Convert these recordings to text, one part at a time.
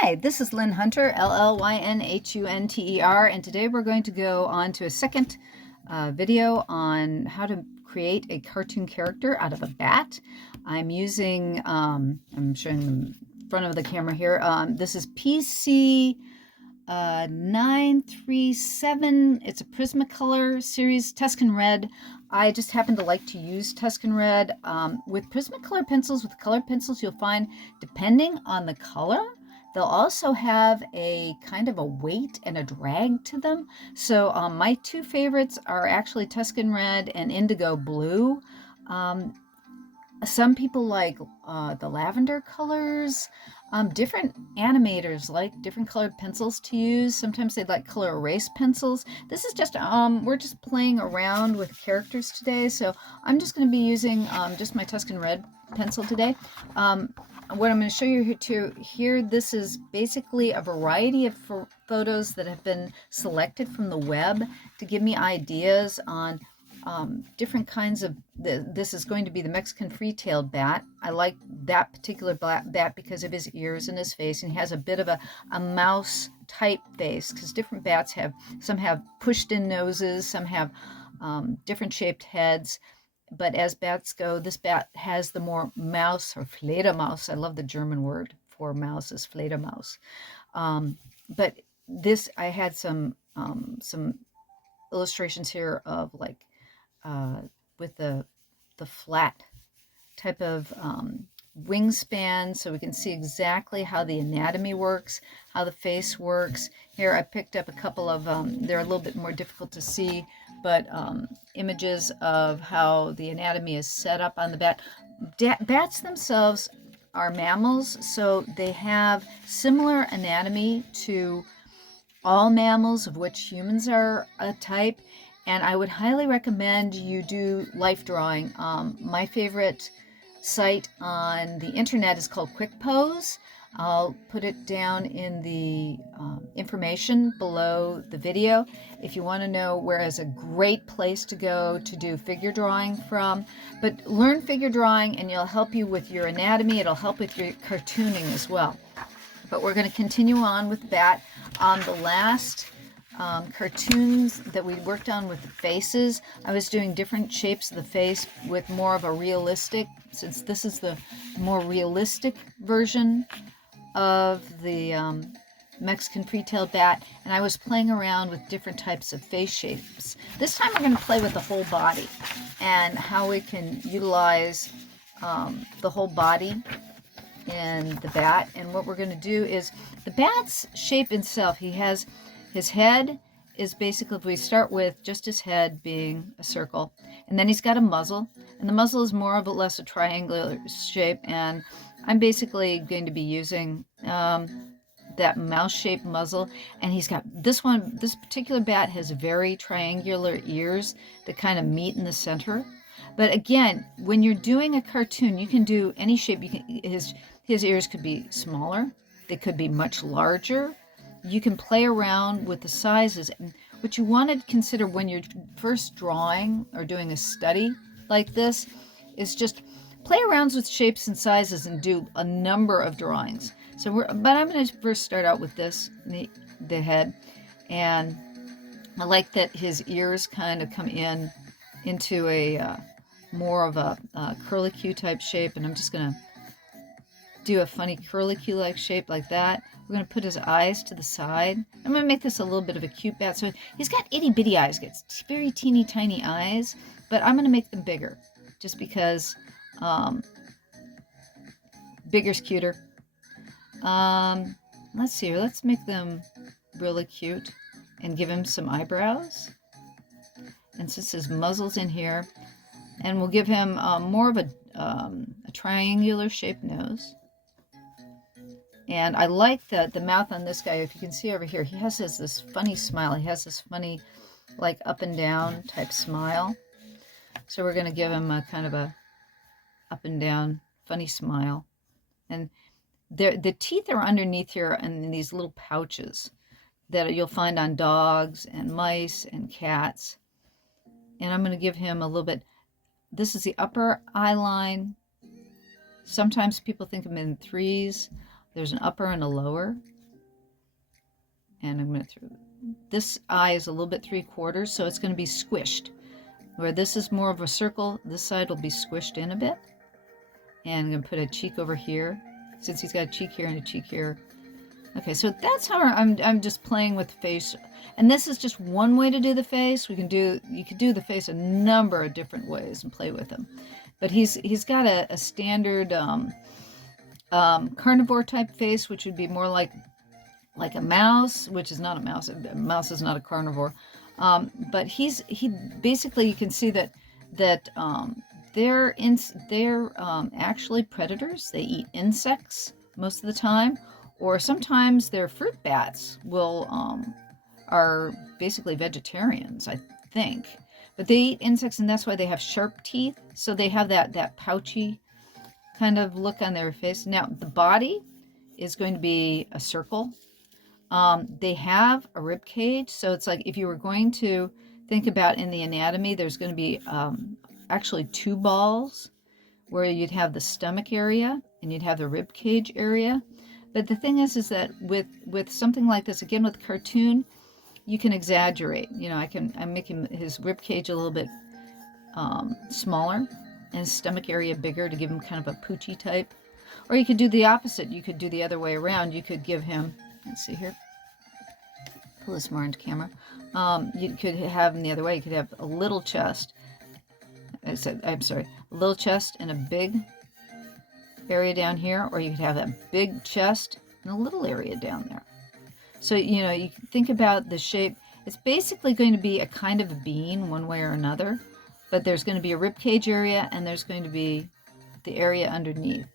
Hi, this is Llyn Hunter, Llynhunter, and today we're going to go on to a second video on how to create a cartoon character out of a bat. I'm using, I'm showing the front of the camera here. This is PC 937. It's a Prismacolor series, Tuscan red. I just happen to like to use Tuscan red. With Prismacolor pencils, with colored pencils, you'll find, depending on the color, they'll also have a kind of a weight and a drag to them. So my two favorites are actually Tuscan red and indigo blue. Some people like the lavender colors. Different animators like different colored pencils to use. Sometimes they like color erase pencils. This is just, we're just playing around with characters today. So I'm just going to be using just my Tuscan red pencil today. What I'm going to show you here, this is basically a variety of photos that have been selected from the web to give me ideas on different kinds of, this is going to be the Mexican free-tailed bat. I like that particular bat because of his ears and his face, and he has a bit of a mouse type face, because different bats have, some have pushed in noses, some have different shaped heads. But as bats go, this bat has the more mouse, or Fledermaus. I love the German word for mouse is Fledermaus. But this, I had some illustrations here of like with the flat type of wingspan, so we can see exactly how the anatomy works, how the face works. Here I picked up a couple of, they're a little bit more difficult to see, but images of how the anatomy is set up on the bat. Bats themselves are mammals, so they have similar anatomy to all mammals, of which humans are a type. And I would highly recommend you do life drawing. My favorite site on the internet is called Quick Pose. I'll put it down in the information below the video if you want to know where is a great place to go to do figure drawing from. But learn figure drawing and it'll help you with your anatomy. It'll help with your cartooning as well. But we're going to continue on with that. On the last cartoons that we worked on with the faces, I was doing different shapes of the face with more of a realistic, since this is the more realistic version of the Mexican free-tailed bat, and I was playing around with different types of face shapes. This time we're going to play with the whole body and how we can utilize the whole body in the bat. And what we're going to do is, the bat's shape itself, he has, his head is basically, if we start with just his head being a circle, and then he's got a muzzle, and the muzzle is more or less a triangular shape, and I'm basically going to be using that mouse-shaped muzzle. And he's got this one, this particular bat has very triangular ears that kind of meet in the center. But again, when you're doing a cartoon, you can do any shape. You can, his ears could be smaller, they could be much larger. You can play around with the sizes. And what you want to consider when you're first drawing or doing a study like this is just play around with shapes and sizes and do a number of drawings. So but I'm going to first start out with this, the head. And I like that his ears kind of come into a more of a curlicue type shape. And I'm just going to do a funny curlicue like shape like that. We're going to put his eyes to the side. I'm going to make this a little bit of a cute bat. So he's got itty bitty eyes, gets very teeny tiny eyes, but I'm going to make them bigger just because bigger's cuter. Let's see, let's make them really cute and give him some eyebrows. And since his muzzle's in here, and we'll give him more of a triangular shaped nose. And I like the mouth on this guy. If you can see over here, he has this funny smile. He has this funny, like, up and down type smile. So we're going to give him a kind of a up and down funny smile. And the teeth are underneath here in these little pouches that you'll find on dogs and mice and cats. And I'm going to give him a little bit, this is the upper eye line. Sometimes people think of him in threes. There's an upper and a lower. And I'm going to throw this eye is a little bit 3/4, so it's going to be squished. Where this is more of a circle, this side will be squished in a bit. And I'm going to put a cheek over here, since he's got a cheek here and a cheek here. Okay, so that's how I'm just playing with the face. And this is just one way to do the face. You could do the face a number of different ways and play with him. But he's got a standard carnivore type face, which would be more like a mouse, which is not a mouse. A mouse is not a carnivore. But he basically, you can see that they're actually predators. They eat insects most of the time, or sometimes they're fruit bats. Are basically vegetarians, I think, but they eat insects, and that's why they have sharp teeth. So they have that pouchy kind of look on their face. Now the body is going to be a circle. They have a rib cage, so it's like if you were going to think about in the anatomy, there's going to be actually 2 balls where you'd have the stomach area and you'd have the rib cage area. But the thing is that with something like this, again with cartoon, you can exaggerate. You know, I'm making his rib cage a little bit smaller and his stomach area bigger to give him kind of a poochy type. Or you could do the opposite. You could do the other way around. You could give him, let's see here, pull this more into camera. You could have him the other way. You could have a little chest. I'm sorry, a little chest and a big area down here, or you could have that big chest and a little area down there. So, you know, you can think about the shape. It's basically going to be a kind of a bean one way or another, but there's going to be a rib cage area and there's going to be the area underneath.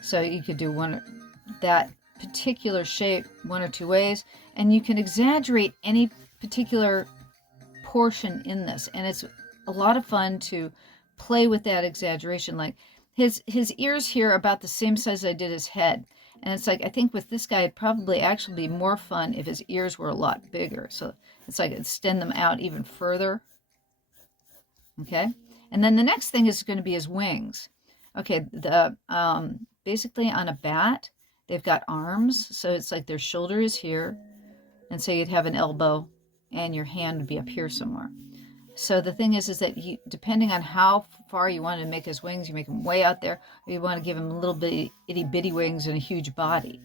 So you could do that particular shape one or two ways, and you can exaggerate any particular portion in this, and it's a lot of fun to play with that exaggeration. Like his ears here are about the same size I did his head, and it's like I think with this guy it'd probably actually be more fun if his ears were a lot bigger, so it's like extend them out even further. Okay, and then the next thing is going to be his wings. Okay, the basically on a bat they've got arms, so it's like their shoulder is here, and so you'd have an elbow and your hand would be up here somewhere. So the thing is that you, depending on how far you want to make his wings, you make them way out there, or you want to give him a little bit itty bitty wings and a huge body.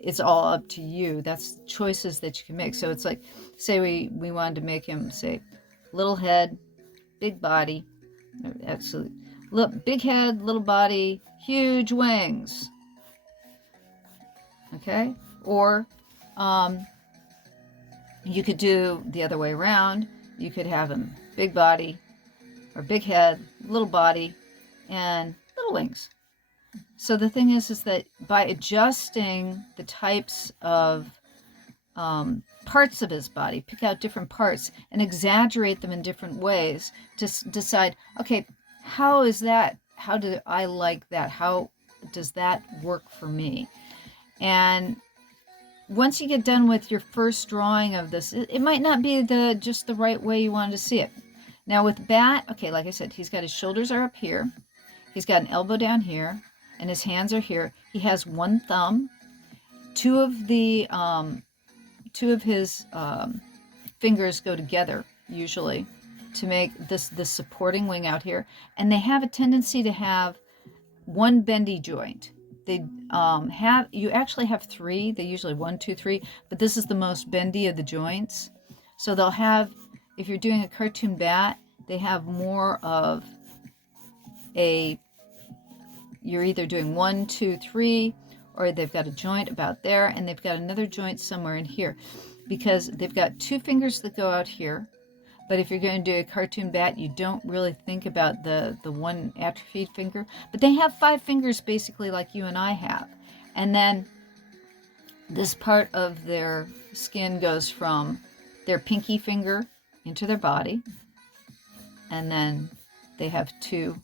It's all up to you. That's choices that you can make. So it's like, say we wanted to make him, say, little head, big body, actually, look, big head, little body, huge wings. Okay, or you could do the other way around. You could have him big body or big head, little body, and little wings. So the thing is that by adjusting the types of parts of his body, pick out different parts and exaggerate them in different ways to decide, okay, how is that? How do I like that? How does that work for me? And once you get done with your first drawing of this, it might not be just the right way you wanted to see it. Now with Bat, okay, like I said, he's got his shoulders are up here. He's got an elbow down here, and his hands are here. He has one thumb. Two of his fingers go together usually to make this supporting wing out here, and they have a tendency to have one bendy joint. They you actually have 3. They usually 1, 2, 3, but this is the most bendy of the joints. So they'll have, if you're doing a cartoon bat, they have more of you're either doing 1, 2, 3, or they've got a joint about there, and they've got another joint somewhere in here, because they've got 2 fingers that go out here. But if you're going to do a cartoon bat, you don't really think about the one atrophied finger. But they have 5 fingers basically like you and I have. And then this part of their skin goes from their pinky finger into their body. And then they have 2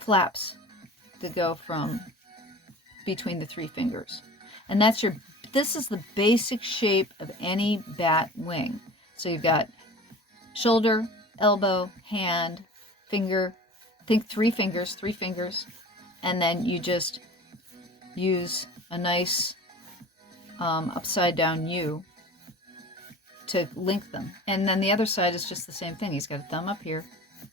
flaps that go from between the 3 fingers. And this is the basic shape of any bat wing. So you've got shoulder, elbow, hand, finger, I think 3 fingers, and then you just use a nice upside down U to link them. And then the other side is just the same thing. He's got a thumb up here.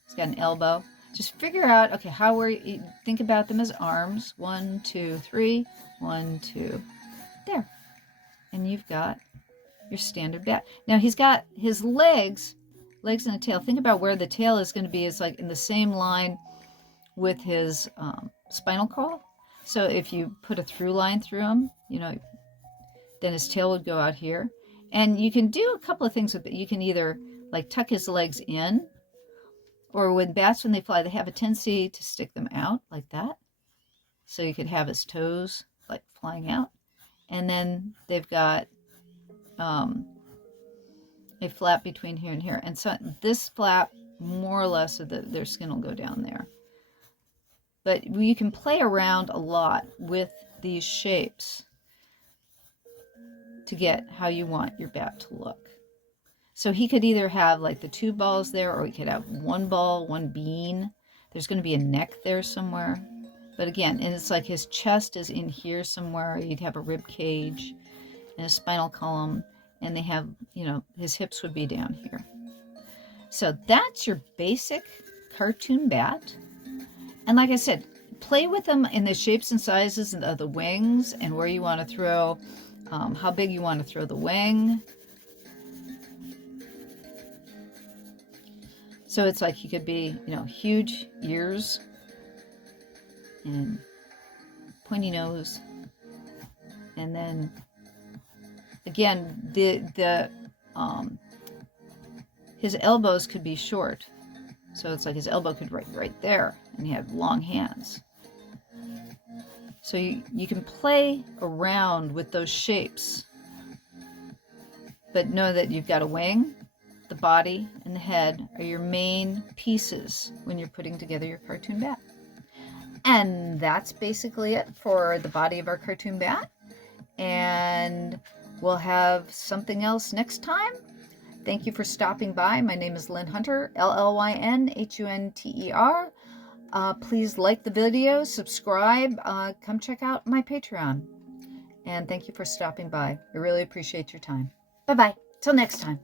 He's got an elbow. Just figure out, okay, how you think about them as arms. 1, 2, 3. 1, 2. There. And you've got your standard bat. Now he's got his legs and a tail. Think about where the tail is going to be. It's like in the same line with his spinal column. So if you put a through line through him, then his tail would go out here. And you can do a couple of things with it. You can either like tuck his legs in, or with bats, when they fly, they have a tendency to stick them out like that. So you could have his toes like flying out. And then they've got a flap between here and here. And so this flap, more or less, of their skin will go down there. But you can play around a lot with these shapes to get how you want your bat to look. So he could either have like the 2 balls there, or he could have 1 ball, 1 bean. There's going to be a neck there somewhere. But again, and it's like his chest is in here somewhere. You'd have a rib cage and a spinal column, and they have, his hips would be down here. So that's your basic cartoon bat. And like I said, play with them in the shapes and sizes of the wings, and where you want to throw, how big you want to throw the wing. So it's like he could be, huge ears and pointy nose. And then again, his elbows could be short. So it's like his elbow could right there, and he had long hands. So you can play around with those shapes, but know that you've got a wing, the body, and the head are your main pieces when you're putting together your cartoon bat. And that's basically it for the body of our cartoon bat. And we'll have something else next time. Thank you for stopping by. My name is Llyn Hunter, LLYNHUNTER. Please like the video, subscribe, come check out my Patreon. And thank you for stopping by. I really appreciate your time. Bye-bye. Till next time.